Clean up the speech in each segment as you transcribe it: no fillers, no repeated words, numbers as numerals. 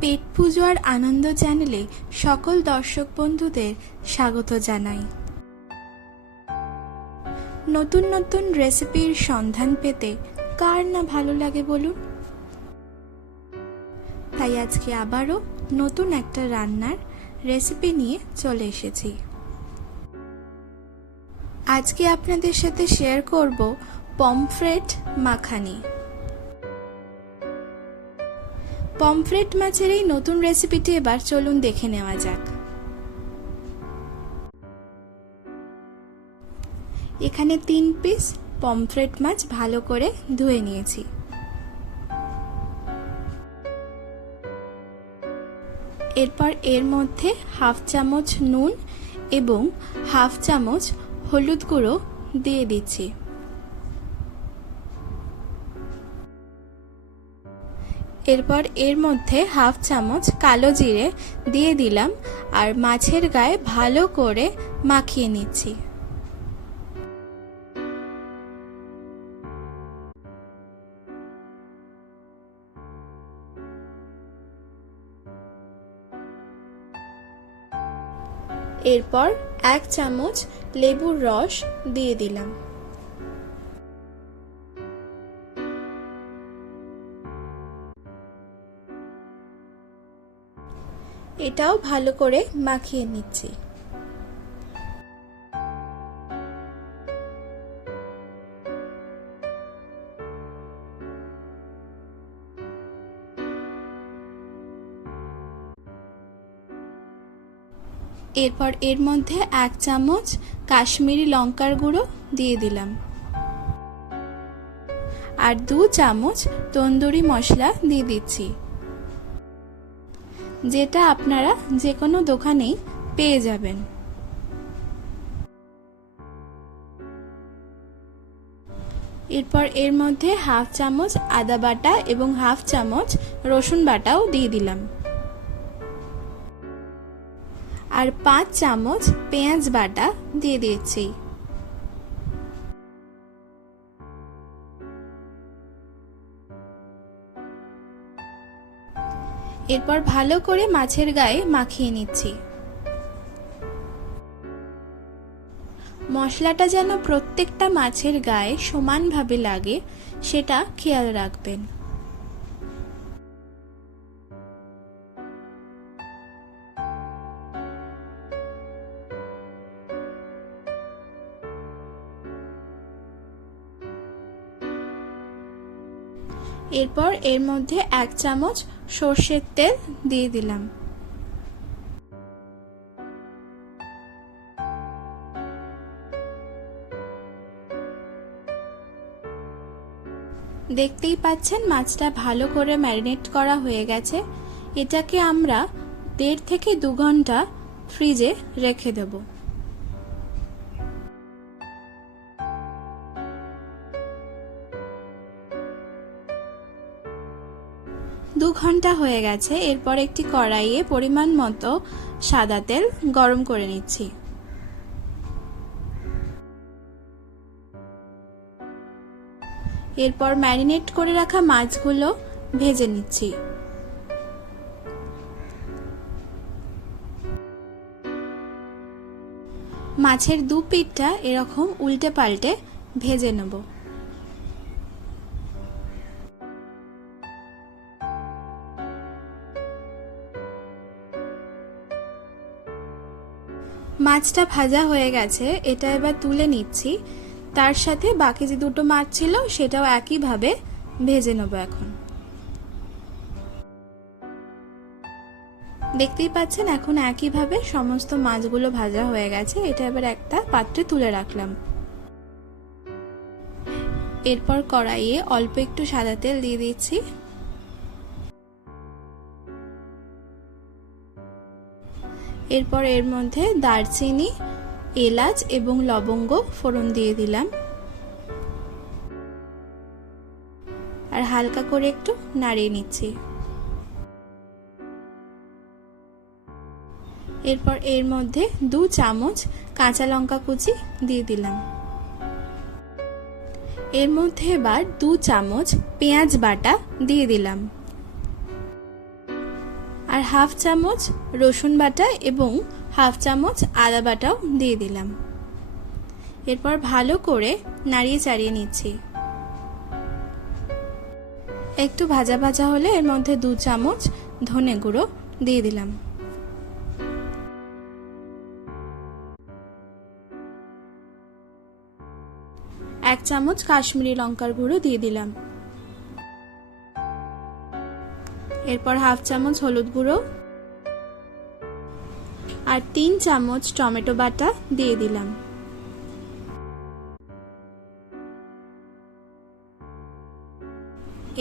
পেট পুজো আর আনন্দ চ্যানেলে সকল দর্শক বন্ধুদের স্বাগত জানাই। নতুন নতুন রেসিপির সন্ধান পেতে কার না ভালো লাগে বলুন। তাই আজকে আবারও নতুন একটা রান্নার রেসিপি নিয়ে চলে এসেছি। আজকে আপনাদের সাথে শেয়ার করব পমফ্রেট মাখানি। পমফ্রেট মাছের এই নতুন রেসিপিটি এবার চলুন দেখে নেওয়া যাক। এখানে 3 পিস পমফ্রেট মাছ ভালো করে ধুয়ে নিয়েছি। এরপর এর মধ্যে হাফ চামচ নুন এবং হাফ চামচ হলুদ গুঁড়ো দিয়ে দিচ্ছি। এরপর এর মধ্যে হাফ চামচ কালো জিরে দিয়ে দিলাম আর মাছের গায়ে ভালো করে মাখিয়ে নিচ্ছি। এরপর 1 চামচ লেবুর রস দিয়ে দিলাম। এটাও ভালো করে মাখিয়ে নিচ্ছি। এরপর এর মধ্যে 1 চামচ কাশ্মীরি লঙ্কার গুঁড়ো দিয়ে দিলাম আর 2 চামচ তন্দুরি মশলা দিয়ে দিচ্ছি, যেটা আপনারা যে কোনো দোকানেই পেয়ে যাবেন। এরপর এর মধ্যে হাফ চামচ আদা বাটা এবং হাফ চামচ রসুন বাটাও দিয়ে দিলাম আর 5 চামচ পেঁয়াজ বাটা দিয়ে দিচ্ছি। এরপর ভালো করে মাছের গায়ে মাখিয়ে নিচ্ছি। মশলাটা যেন প্রত্যেকটা মাছের গায়ে সমানভাবে লাগে সেটা খেয়াল রাখবেন। এরপর এর মধ্যে 1 চামচ সরষের তেল দিয়ে দিলাম। দেখতেই পাচ্ছেন মাছটা ভালো করে ম্যারিনেট করা হয়ে গেছে। এটাকে আমরা 1.5 থেকে 2 ঘন্টা ফ্রিজে রেখে দেব। দু ঘন্টা হয়ে গেছে। এরপর একটি কড়াইয়ে পরিমাণ মতো সাদা তেল গরম করে নিচ্ছি। এরপর ম্যারিনেট করে রাখা মাছগুলো ভেজে নিচ্ছি। মাছের 2 পিঠটা এরকম উল্টে পাল্টে ভেজে নেব। মাছটা ভাজা হয়ে গেছে, এটা এবার তুলে নিচ্ছি। তার সাথে বাকি যে 2টো মাছ ছিল সেটাও একইভাবে ভেজে নেব। এখন দেখতেই পাচ্ছেন এখন একইভাবে সমস্ত মাছগুলো ভাজা হয়ে গেছে। এটা এবার একটা পাত্রে তুলে রাখলাম। এরপর কড়াইয়ে অল্প একটু সাদা তেল দিয়ে দিচ্ছি। এরপর এর মধ্যে দারচিনি, এলাচ এবং লবঙ্গ ফোড়ন দিয়ে দিলাম আর হালকা করে একটু নাড়িয়ে নিচ্ছি। এরপর এর মধ্যে 2 চামচ কাঁচা লঙ্কা কুচি দিয়ে দিলাম। এর মধ্যে এবার 2 চামচ পেঁয়াজ বাটা দিয়ে দিলাম। আর হাফ চামচ রসুন বাটা এবং হাফ চামচ আদা বাটাও দিয়ে দিলাম। এরপর ভালো করে নাড়িয়ে চাড়িয়ে নিচ্ছি। একটু ভাজা ভাজা হলে এর মধ্যে 2 চামচ ধনে গুঁড়ো দিয়ে দিলাম। এক চামচ কাশ্মীরি লঙ্কার গুঁড়ো দিয়ে দিলাম। এরপর হাফ চামচ হলুদ গুঁড়ো আর 3 চামচ টমেটো বাটা দিয়ে দিলাম।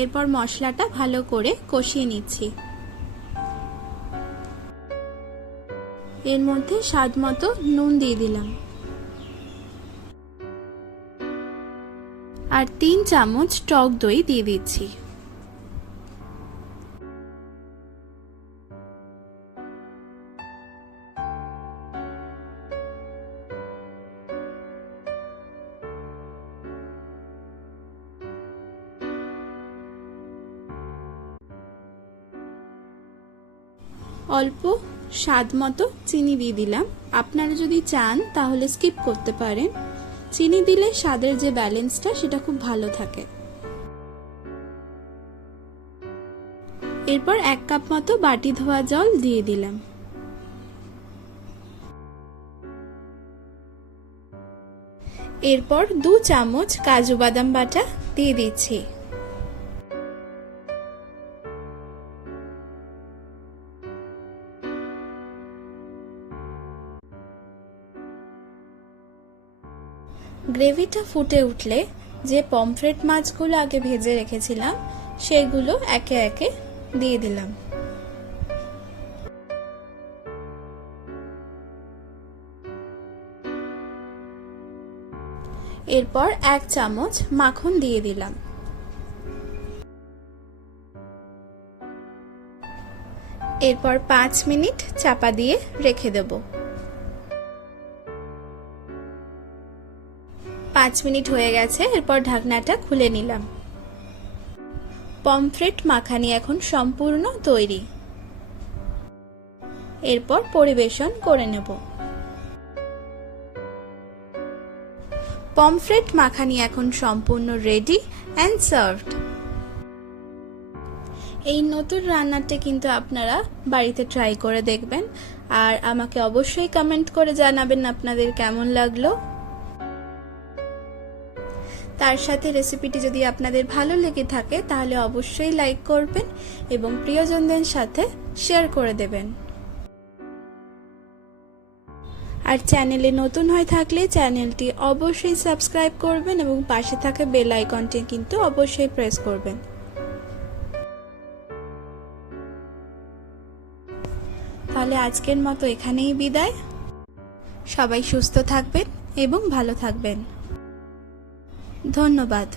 এরপর মশলাটা ভালো করে কষিয়ে নিচ্ছি। এর মধ্যে স্বাদ মতো নুন দিয়ে দিলাম আর 3 চামচ টক দই দিয়ে দিচ্ছি। অল্প স্বাদ মতো চিনি দিয়ে দিলাম। আপনারা যদি চান তাহলে স্কিপ করতে পারেন। চিনি দিলে স্বাদের যে ব্যালেন্সটা সেটা খুব ভালো থাকে। এরপর 1 কাপ মতো বাটি ধোয়া জল দিয়ে দিলাম। এরপর 2 চামচ কাজু বাদাম বাটা দিয়ে দিচ্ছি। গ্রেভিটা ফুটে উঠলে যে পমফ্রেট মাছগুলো আগে ভেজে রেখেছিলাম সেগুলো একে একে দিয়ে দিলাম। এরপর 1 চামচ মাখন দিয়ে দিলাম। এরপর 5 মিনিট চাপা দিয়ে রেখে দেব। 5 মিনিট হয়ে গেছে। এরপর ঢাকনাটা খুলে নিলাম। পমফ্রেট মাখানি এখন সম্পূর্ণ তৈরি। এরপর পরিবেশন করে নেব। পমফ্রেট মাখানি এখন সম্পূর্ণ রেডি এন্ড সার্ভড। এই নতুন রান্নাটা কিন্তু আপনারা বাড়িতে ট্রাই করে দেখবেন আর আমাকে অবশ্যই কমেন্ট করে জানাবেন আপনাদের কেমন লাগলো। তার সাথে রেসিপিটি যদি আপনাদের ভালো লেগে থাকে তাহলে অবশ্যই লাইক করবেন এবং প্রিয়জনদের সাথে শেয়ার করে দেবেন। আর চ্যানেলে নতুন হয়ে থাকলে চ্যানেলটি অবশ্যই সাবস্ক্রাইব করবেন এবং পাশে থাকা বেল আইকনটি কিন্তু অবশ্যই প্রেস করবেন। তাহলে আজকের মতো এখানেই বিদায়। সবাই সুস্থ থাকবেন এবং ভালো থাকবেন। ধন্যবাদ।